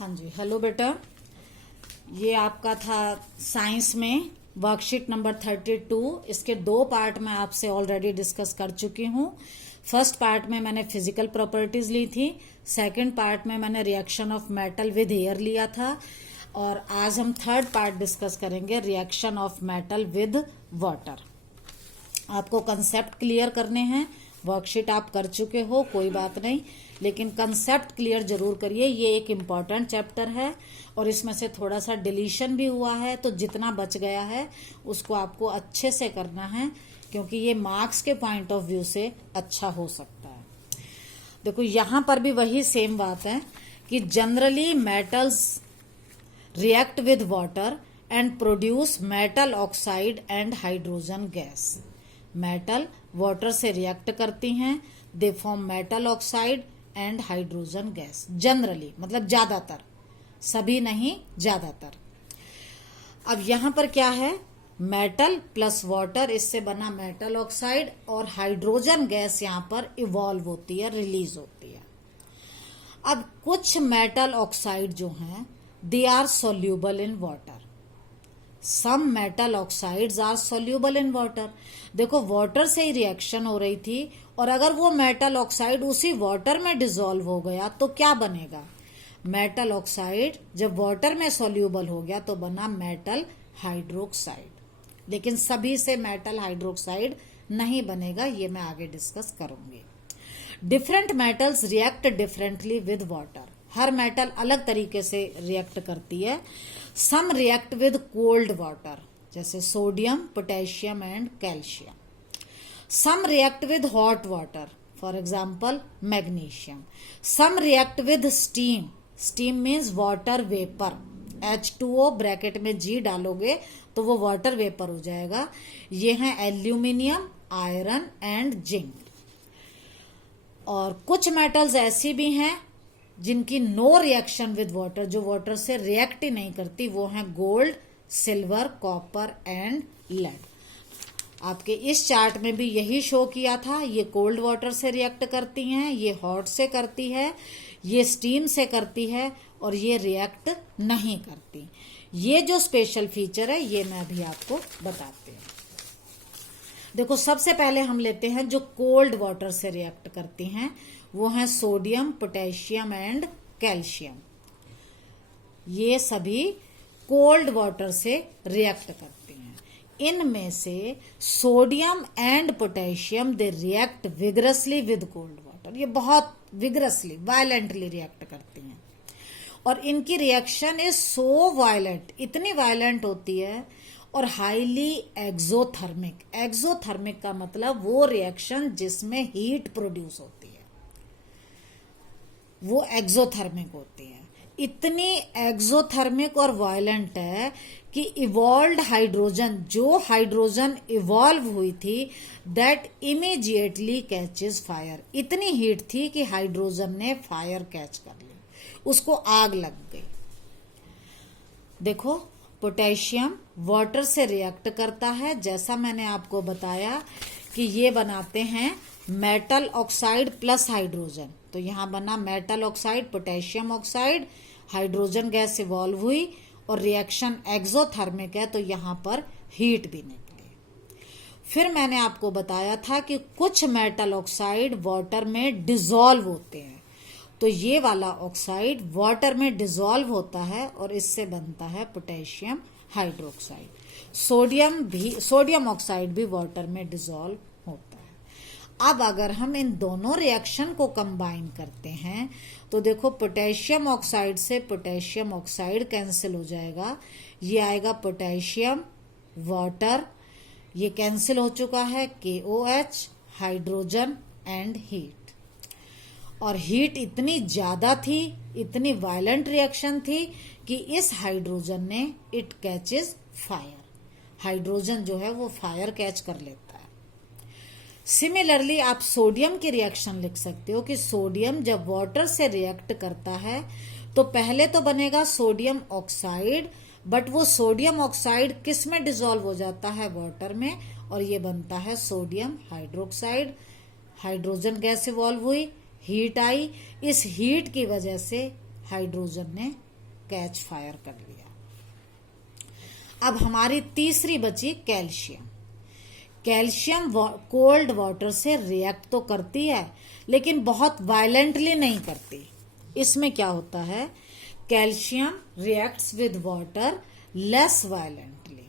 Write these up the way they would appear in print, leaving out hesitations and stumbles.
हाँ जी, हेलो बेटा। ये आपका था साइंस में वर्कशीट नंबर 32। इसके दो पार्ट में आपसे ऑलरेडी डिस्कस कर चुकी हूँ। फर्स्ट पार्ट में मैंने फिजिकल प्रॉपर्टीज ली थी, सेकंड पार्ट में मैंने reaction of metal with air लिया था, और आज हम थर्ड पार्ट डिस्कस करेंगे reaction of metal with water. आपको कंसेप्ट क्लियर करने हैं। वर्कशीट आप कर चुके हो, कोई बात नहीं, लेकिन कंसेप्ट क्लियर जरूर करिए। ये एक इम्पॉर्टेंट चैप्टर है और इसमें से थोड़ा सा डिलीशन भी हुआ है, तो जितना बच गया है उसको आपको अच्छे से करना है, क्योंकि ये मार्क्स के पॉइंट ऑफ व्यू से अच्छा हो सकता है। देखो यहां पर भी वही सेम बात है कि generally metals react with water and produce metal oxide and hydrogen gas. Metal water से रिएक्ट करती हैं, they form metal oxide and hydrogen gas. Generally मतलब ज्यादातर, सभी नहीं, ज्यादातर। अब यहां पर क्या है, मेटल प्लस वाटर, इससे बना मेटल ऑक्साइड, और हाइड्रोजन गैस यहां पर इवॉल्व होती है, रिलीज होती है। अब कुछ मेटल ऑक्साइड जो हैं they are soluble in water, some metal oxides are soluble in water. देखो वाटर से ही रिएक्शन हो रही थी, और अगर वो मेटल ऑक्साइड उसी वाटर में डिसॉल्व हो गया तो क्या बनेगा, मेटल ऑक्साइड जब वाटर में सोल्यूबल हो गया तो बना मेटल हाइड्रोक्साइड। लेकिन सभी से मेटल हाइड्रोक्साइड नहीं बनेगा, ये मैं आगे डिस्कस करूंगी। Different metals react differently with water. हर मेटल अलग तरीके से रिएक्ट करती है। Some react with cold water, जैसे sodium, potassium and calcium. Some react with hot water, for example magnesium. Some react with steam, steam means water vapour, H2O bracket में G डालोगे तो वो वाटर वेपर हो जाएगा। ये है एल्यूमिनियम, आयरन एंड जिंक। और कुछ मेटल्स ऐसी भी हैं जिनकी नो रिएक्शन विद वाटर, जो वाटर से रिएक्ट ही नहीं करती, वो हैं gold, silver, copper and lead. आपके इस चार्ट में भी यही शो किया था। ये कोल्ड वाटर से रिएक्ट करती हैं, ये हॉट से करती है, ये स्टीम से करती है, और ये रिएक्ट नहीं करती। ये जो स्पेशल फीचर है ये मैं अभी आपको बताती हूँ। देखो सबसे पहले हम लेते हैं जो कोल्ड वाटर से रिएक्ट करती हैं, वो है सोडियम, पोटेशियम एंड कैल्शियम। ये सभी कोल्ड वाटर से रिएक्ट करती हैं। इनमें से sodium and potassium they react vigorously with cold water. ये बहुत विगरसली, वायलेंटली रिएक्ट करती हैं, और इनकी रिएक्शन इज सो वायलेंट, इतनी वायलेंट होती है, और हाईली एक्सोथर्मिक। एक्सोथर्मिक का मतलब वो रिएक्शन जिसमें हीट प्रोड्यूस होती है, वो एक्सोथर्मिक होती है। इतनी एक्सोथर्मिक और वायलेंट है कि इवॉल्व्ड हाइड्रोजन, जो हाइड्रोजन इवॉल्व हुई थी, दैट इमीडिएटली कैचेस फायर। इतनी हीट थी कि हाइड्रोजन ने फायर कैच कर ली, उसको आग लग गई। देखो पोटेशियम वाटर से रिएक्ट करता है, जैसा मैंने आपको बताया कि ये बनाते हैं मेटल ऑक्साइड प्लस हाइड्रोजन। तो यहां बना metal oxide, potassium oxide, hydrogen gas evolve हुई, और रिएक्शन एक्सोथर्मिक है, तो यहां पर हीट भी निकली। फिर मैंने आपको बताया था कि कुछ मेटल ऑक्साइड वाटर में डिसॉल्व होते हैं, तो ये वाला ऑक्साइड वाटर में डिसॉल्व होता है और इससे बनता है पोटेशियम हाइड्रोक्साइड। सोडियम ऑक्साइड भी वाटर में डिसॉल्व होता है। अब अगर हम इन दोनों रिएक्शन को कंबाइन करते हैं तो देखो पोटेशियम ऑक्साइड से पोटेशियम ऑक्साइड कैंसिल हो जाएगा, ये आएगा पोटेशियम, वाटर, ये कैंसिल हो चुका है, KOH, हाइड्रोजन एंड हीट। और हीट इतनी ज्यादा थी, इतनी वायलेंट रिएक्शन थी कि इस हाइड्रोजन ने इट कैचेस फायर। हाइड्रोजन जो है वो फायर कैच कर लेता है। सिमिलरली आप सोडियम की रिएक्शन लिख सकते हो कि सोडियम जब वाटर से रिएक्ट करता है तो पहले तो बनेगा सोडियम ऑक्साइड, बट वो सोडियम ऑक्साइड किस में डिसॉल्व हो जाता है, वाटर में, और ये बनता है sodium hydroxide. Hydrogen gas evolve हुई, हीट आई, इस हीट की वजह से हाइड्रोजन ने कैच फायर कर लिया। अब हमारी तीसरी बची कैल्शियम। कैल्शियम कोल्ड वाटर से रिएक्ट तो करती है लेकिन बहुत वायलेंटली नहीं करती। इसमें क्या होता है, calcium reacts with water less violently.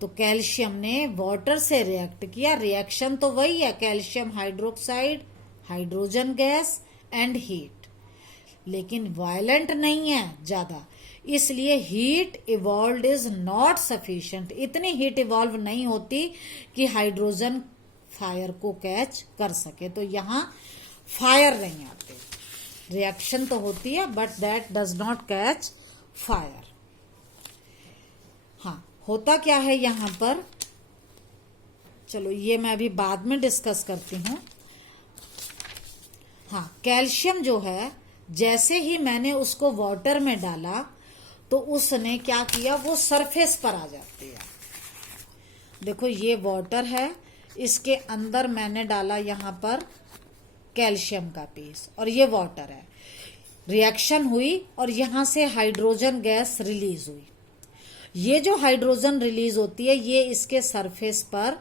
तो कैल्शियम ने वाटर से रिएक्ट किया, रिएक्शन तो वही है, calcium hydroxide, hydrogen gas and heat, लेकिन वायलेंट नहीं है ज्यादा, इसलिए heat evolve is not sufficient. इतनी हीट इवॉल्व नहीं होती कि हाइड्रोजन फायर को कैच कर सके। तो यहां फायर नहीं आते, रिएक्शन तो होती है but that does not catch fire. हाँ, होता क्या है यहां पर, चलो ये मैं अभी बाद में डिस्कस करती हूं। हाँ, कैल्शियम जो है जैसे ही मैंने उसको वाटर में डाला तो उसने क्या किया, वो सरफेस पर आ जाती है। देखो ये वाटर है, इसके अंदर मैंने डाला यहां पर कैल्शियम का पीस और ये वाटर है, रिएक्शन हुई और यहां से हाइड्रोजन गैस रिलीज हुई। ये जो हाइड्रोजन रिलीज होती है ये इसके सरफेस पर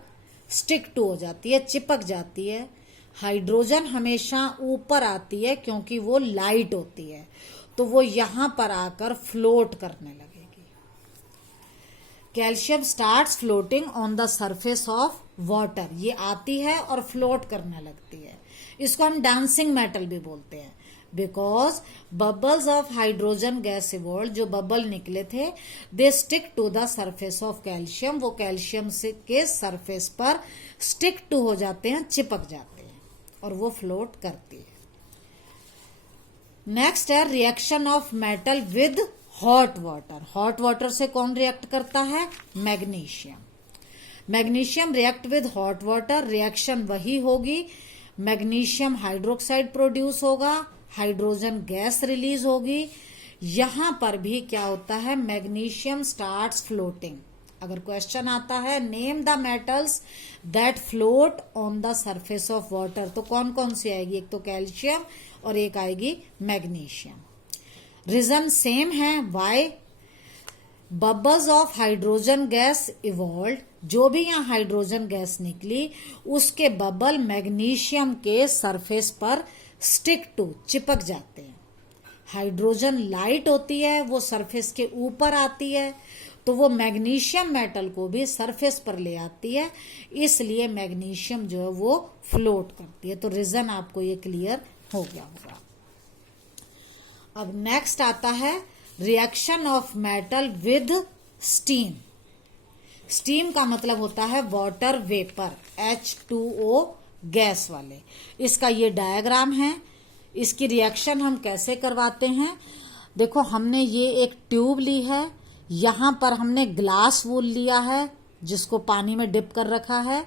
स्टिक टू हो जाती है, चिपक जाती है। हाइड्रोजन हमेशा ऊपर आती है क्योंकि वो लाइट होती है, तो वो यहां पर आकर फ्लोट करने लगेगी। Calcium starts floating on the surface of water, ये आती है और फ्लोट करने लगती है। इसको हम डांसिंग मेटल भी बोलते हैं, because bubbles of hydrogen gas evolve, जो बबल निकले थे, they stick to the surface of calcium, वो कैल्शियम से के सरफेस पर स्टिक टू हो जाते हैं, चिपक जाते हैं और वो फ्लोट करती है। नेक्स्ट है reaction of metal with hot water. Hot water से कौन रिएक्ट करता है, magnesium. Magnesium react with hot water, reaction वही होगी, मैग्नीशियम हाइड्रोक्साइड प्रोड्यूस होगा, हाइड्रोजन गैस रिलीज होगी। यहां पर भी क्या होता है, मैग्नीशियम स्टार्ट्स फ्लोटिंग। अगर क्वेश्चन आता है name the metals that float on the surface of water, तो कौन कौन सी आएगी, एक तो कैल्शियम और एक आएगी मैग्नीशियम। रीजन सेम है, why, bubbles of hydrogen gas evolve, जो भी यहां हाइड्रोजन गैस निकली उसके बबल मैग्नीशियम के सरफेस पर स्टिक टू, चिपक जाते हैं। हाइड्रोजन लाइट होती है, वो सरफेस के ऊपर आती है, तो वो मैग्नीशियम मेटल को भी सरफेस पर ले आती है, इसलिए मैग्नीशियम जो है वो फ्लोट करती है। तो रीजन आपको ये क्लियर हो गया होगा। अब नेक्स्ट आता है reaction of metal with steam. Steam का मतलब होता है वाटर वेपर, H2O गैस वाले। इसका ये डायग्राम है, इसकी रिएक्शन हम कैसे करवाते हैं। देखो हमने ये एक ट्यूब ली है, यहां पर हमने ग्लास वूल लिया है जिसको पानी में डिप कर रखा है।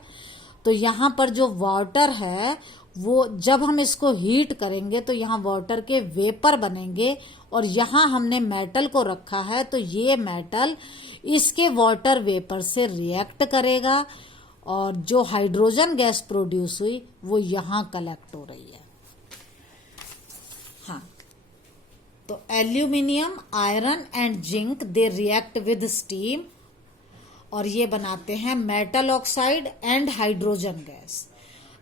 तो यहां पर जो वाटर है वो जब हम इसको हीट करेंगे तो यहाँ वाटर के वेपर बनेंगे, और यहाँ हमने मेटल को रखा है तो ये मेटल इसके वाटर वेपर से रिएक्ट करेगा और जो हाइड्रोजन गैस प्रोड्यूस हुई वो यहाँ कलेक्ट हो रही है। हाँ, तो aluminium, iron and zinc they react with steam और ये बनाते हैं metal oxide and hydrogen gas.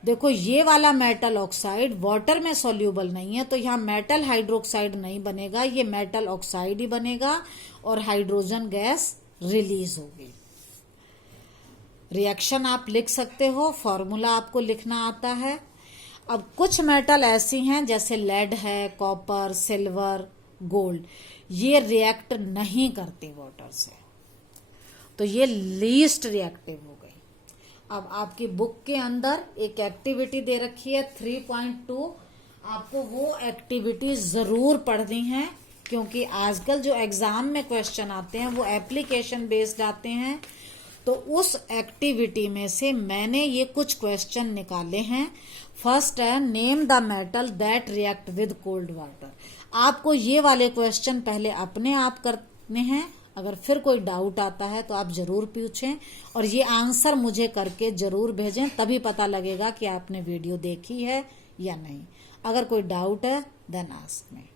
देखो ये वाला मेटल ऑक्साइड वाटर में सॉल्यूबल नहीं है, तो यहाँ मेटल हाइड्रोक्साइड नहीं बनेगा, ये मेटल ऑक्साइड ही बनेगा और हाइड्रोजन गैस रिलीज होगी। रिएक्शन आप लिख सकते हो, फॉर्मूला आपको लिखना आता है। अब कुछ मेटल ऐसी हैं जैसे लेड है, कॉपर, सिल्वर, गोल्ड, ये रिएक्ट नहीं करते वाटर से, तो ये लीस्ट रिएक्टिव हो गई। अब आपकी बुक के अंदर एक एक्टिविटी दे रखी है 3.2, आपको वो एक्टिविटी जरूर पढ़नी है क्योंकि आजकल जो एग्जाम में क्वेश्चन आते हैं वो एप्लीकेशन बेस्ड आते हैं। तो उस एक्टिविटी में से मैंने ये कुछ क्वेश्चन निकाले हैं। फर्स्ट है name the metal that react with cold water. आपको ये वाले क्वेश्चन पहले अपने आप करने हैं, अगर फिर कोई डाउट आता है तो आप जरूर पूछें और ये आंसर मुझे करके जरूर भेजें, तभी पता लगेगा कि आपने वीडियो देखी है या नहीं। अगर कोई डाउट है देन आस्क मी।